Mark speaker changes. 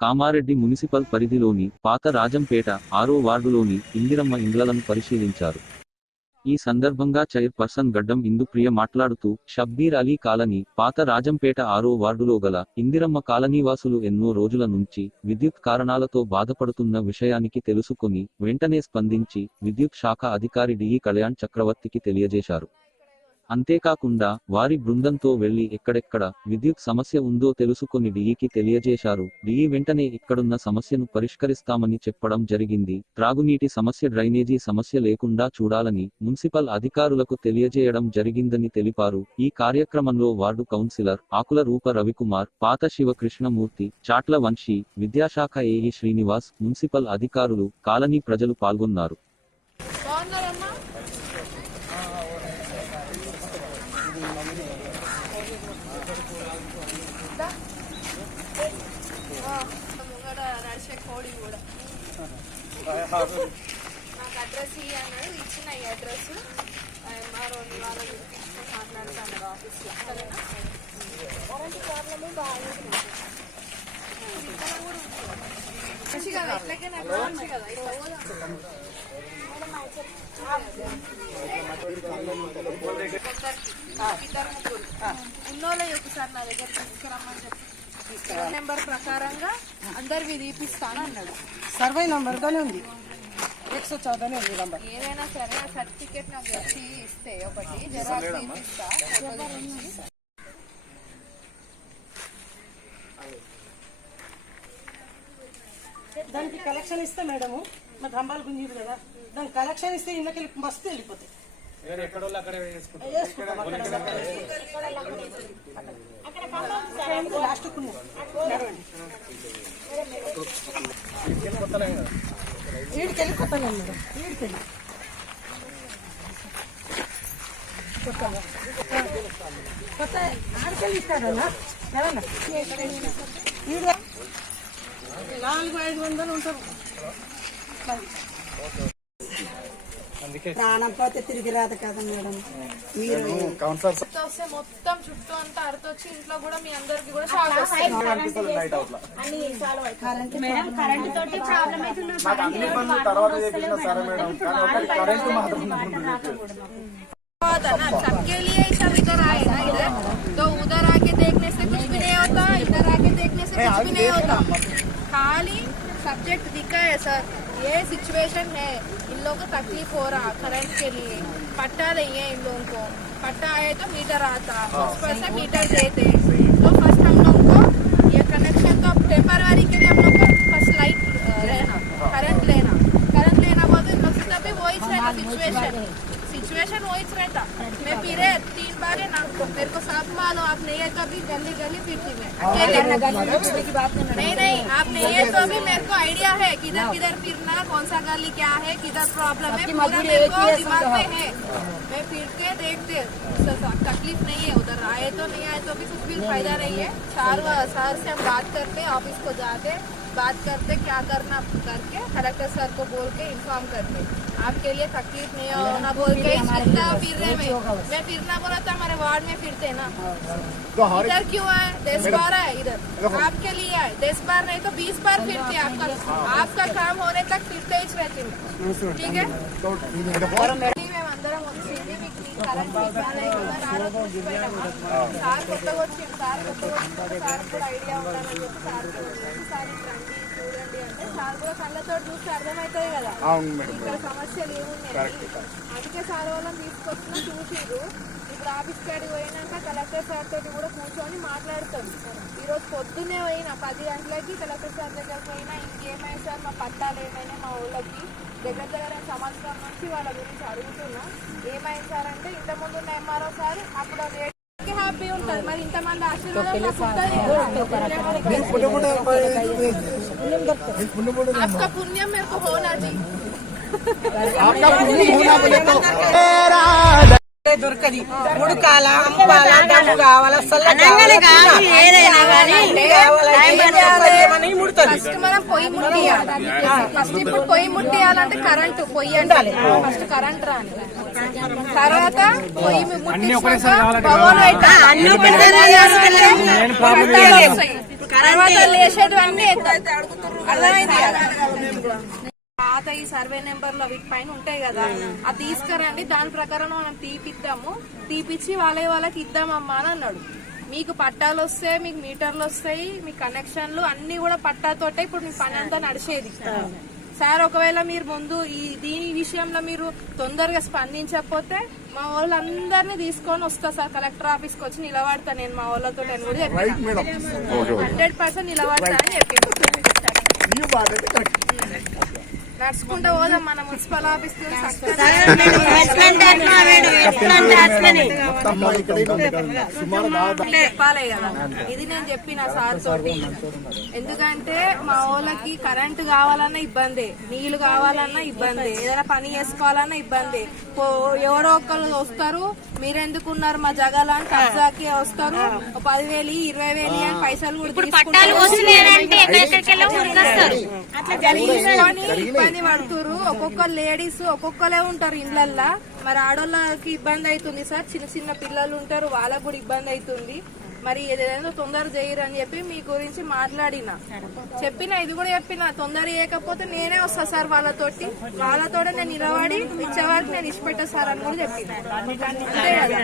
Speaker 1: Kamareddy municipal పరిధిలోని పాత రాజంపేట ఆరో వార్డులోని ఇందిరమ్మ ఇండ్లను పరిశీలించారు. ఈ సందర్భంగా చైర్పర్సన్ గడ్డం ఇందుప్రియ మాట్లాడుతూ షబ్బీర్ అలీ కాలనీ పాత రాజంపేట ఆరో వార్డులో గల ఇందిరమ్మ కాలనీవాసులు ఎన్నో రోజుల నుంచి విద్యుత్ కారణాలతో బాధపడుతున్న విషయానికి తెలుసుకుని వెంటనే స్పందించి విద్యుత్ శాఖ అధికారి డిఈ కళ్యాణ్ చక్రవర్తికి తెలియజేశారు. అంతేకాకుండా వారి బృందంతో వెళ్ళి ఎక్కడెక్కడ విద్యుత్ సమస్య ఉందో తెలుసుకొని డిఈకి తెలియజేశారు. డిఈ వెంటనే ఇక్కడున్న సమస్యను పరిష్కరిస్తామని చెప్పడం జరిగింది. త్రాగునీటి సమస్య డ్రైనేజీ సమస్య లేకుండా చూడాలని మున్సిపల్ అధికారులకు తెలియజేయడం జరిగిందని తెలిపారు. ఈ కార్యక్రమంలో వార్డు కౌన్సిలర్ ఆకుల రూప రవికుమార్ పాత శివకృష్ణమూర్తి చాట్ల వంశీ విద్యాశాఖ ఏఈ శ్రీనివాస్ మున్సిపల్ అధికారులు కాలనీ ప్రజలు పాల్గొన్నారు.
Speaker 2: కోడి కూడా. నాకు అడ్రస్ అన్నాడు ఇచ్చిన ఈ అడ్రస్. రెండు వారాలు తీసుకొని మాట్లాడుతాను ఆఫీస్లో. సరేనా? అలాంటి ప్రాబ్లమే బాగా మంచి కదా నాకు మంచి కదా. ఇట్లా పోదాం. కొందరికి, ఇద్దరు ముగ్గురు. ఉన్నోళ్ళే ఒకసారి నా దగ్గర తీసుకురమ్మని చెప్పి. నెంబర్ ప్రకారంగా అందరివి తీపిస్తాను అన్నాడు.
Speaker 3: సర్వే నంబర్తోనే ఉంది. ఎక్స్ చౌదనే ఉంది నంబర్.
Speaker 2: ఏదైనా సరే సర్టిఫికేట్ నాకు వచ్చి ఇస్తే ఒకటి జెరాక్స్ తీపిస్తా.
Speaker 3: దానికి కలెక్షన్ ఇస్తే మేడము మా దంబాలు గుంజీరు కదా. దానికి కలెక్షన్ ఇస్తే ఇళ్ళకి మస్తు వెళ్ళిపోతాయి. వేసుకుంటాం అక్కడ లాస్ట్ నడవండి. ఈడికి వెళ్ళిపోతాను మేడం ఈడికి వెళ్ళి కొత్తగా. కొత్త ఆడికెళ్ళి ఇస్తాడన్నా ఎవరన్నా ఈడు నాలుగు ఐదు వందలు ఉంటారు. ప్రాణం పోతే తిరిగి రాదు కదా మేడం మీరు
Speaker 2: చుట్టూ వస్తే మొత్తం చుట్టూ అంతా అరతొచ్చి ఇంట్లో కూడా మీ అందరికి కూడా షాక్ వస్తుంది
Speaker 4: మేడం కరెంట్ తోటి ప్రాబ్లం అవుతుంది
Speaker 2: बहुत है ना सबके लिए ही सब इधर आए ना इधर तो उधर आके देखने से कुछ भी नहीं होता इधर आके देखने से कुछ भी नहीं होता खाली सब्जेक्ट दिखा है सर ये सिचुएशन है इन लोगों को तकलीफ हो रहा करंट के लिए पट्टा नहीं है इन लोगों को पट्टा आए तो मीटर आता उस पर से मीटर देते तो फर्स्ट हम लोग को ये कनेक्शन तो टेम्पररी के लिए हम लोग को फर्स्ट लाइट रहना करंट लेना करंट लेना बहुत इन लोग से तभी वही रहना सिचुएशन सिचुएशन वही रहता को आपने ये है तो अभी गली गली फिरती में। अकेले नहीं नहीं आपने ये तो अभी मेरे को आइडिया है किधर किधर फिरना कौन सा गली क्या है किधर प्रॉब्लम है पूरा मेरे को दिमाग में है। मैं फिरते देखते स- स- तकलीफ़ नहीं है उधर आए तो नहीं आए तो भी कुछ भी फ़ायदा नहीं है। चार सर से हम बात करते ऑफ़िस को जाते बात करते क्या करना करके कलेक्टर सर को बोल के इन्फॉर्म करते आपके लिए तकलीफ नहीं होना बोल के फिरना फिरने में मैं फिरना बोला था हमारे वार्ड में फिरते ना इधर क्यों आए दस बार आए इधर आपके लिए आए दस बार नहीं तो बीस बार फिरते आपका आपका काम होने तक फिरते ही रहते हैं। ठीक है మేమందరం వచ్చింది మీకు ఈ కరెంట్ ఇవ్వాలి కదా రాలేదు చూసిపోయినామా? సార్ కొత్తగా వచ్చింది సార్ కొత్తగా వచ్చింది సార్ కూడా ఐడియా ఉండాలని చెప్పి సార్ కళ్ళతో చూస్తే అర్థమవుతుంది కదా. ఇక్కడ సమస్యలు ఏమున్నాయి? అందుకే సార్ వాళ్ళని తీసుకొచ్చిన చూసిరు ఇప్పుడు ఆఫీస్ కాడికి పోయినాక కలెక్టర్ సార్ తోటి కూడా కూర్చొని మాట్లాడతాం ఈరోజు పొద్దున్నే పోయినా పది గంటలకి కలెక్టర్ సార్ దగ్గరకు పోయినా ఇంకేమైనా సార్ మా పట్టాలు ఏమైనా మా ఊళ్ళకి దగ్గర దగ్గర సంవత్సరం నుంచి వాళ్ళ గురించి అడుగుతున్నా. ఏమైంది సార్ అంటే ఇంతకుముందు ఉన్న ఎంఆర్ఓ సార్ అప్పుడు రేట్కి హ్యాపీ ఉంటుంది మరి ఇంతమంది ఆశీర్వాదం आपका पुण्य मेरे को होना चाहिए
Speaker 3: దొరకది ఉడకాల అంపాల దమ్ము కావాలా సల్ల
Speaker 4: ఏదైనా కానీ
Speaker 3: ఏమని ముడుతుంది
Speaker 2: ఫస్ట్ మనం పొయ్యి ముట్టియాలి ఫస్ట్ ఇప్పుడు పొయ్యి ముట్టియాలంటే కరెంటు పొయ్యి అంటే ఫస్ట్ కరెంట్ రాని తర్వాత పొయ్యి ముట్టించాక పవన్ అయితే పాత ఈ సర్వే నెంబర్లో వీటి పైన ఉంటాయి కదా. అది తీసుకురండి. దాని ప్రకారం మనం తీపిద్దాము. తీపిచ్చి వాళ్ళ వాళ్ళకి ఇద్దామమ్మా అని అన్నాడు. మీకు పట్టాలు వస్తాయి మీకు మీటర్లు వస్తాయి మీ కనెక్షన్లు అన్ని కూడా పట్టాతోటే ఇప్పుడు మీ పని అంతా నడిచేది. సార్ ఒకవేళ మీరు ముందు ఈ దీని విషయంలో మీరు తొందరగా స్పందించకపోతే మా వాళ్ళందరినీ తీసుకొని వస్తా సార్. కలెక్టర్ ఆఫీస్కి వచ్చి నిలబడతా. నేను మా వాళ్ళతో నేను కూడా చెప్పిన. హండ్రెడ్ పర్సెంట్ నిలబడతా అని చెప్పింది నడుచుకుంటూ పోదాం మన మున్సిపల్ ఆఫీస్ చెప్పాలి కదా. ఇది నేను చెప్పిన సార్ తోటి ఎందుకంటే మా వాళ్ళకి కరెంట్ కావాలన్నా ఇబ్బంది నీళ్ళు కావాలన్నా ఇబ్బంది ఏదైనా పని చేసుకోవాలన్నా ఇబ్బంది. ఎవరో ఒకళ్ళు వస్తారు మీరెందుకున్నారు మా జగాల అని కబ్జాకి వస్తారు. పదివేలు ఇరవై వేలు అని పైసలు కూడా ఇబ్బంది పడుతురు ఒక్కొక్క లేడీస్ ఒక్కొక్కలే ఉంటారు ఇళ్ళల్లా. మరి ఆడోళ్ళకి ఇబ్బంది అవుతుంది సార్. చిన్న చిన్న పిల్లలు ఉంటారు వాళ్ళకు కూడా ఇబ్బంది అవుతుంది. మరి ఏదైనా తొందర చేయరు అని చెప్పి మీ గురించి మాట్లాడిన. చెప్పిన ఇది కూడా చెప్పిన తొందర చేయకపోతే నేనే వస్తా సార్ వాళ్ళతోటి. వాళ్ళతోటే నేను నిలబడి ఇచ్చేవారికి నేను ఇష్టపెట్టా సార్ అని కూడా చెప్పిన. అంతే కదా.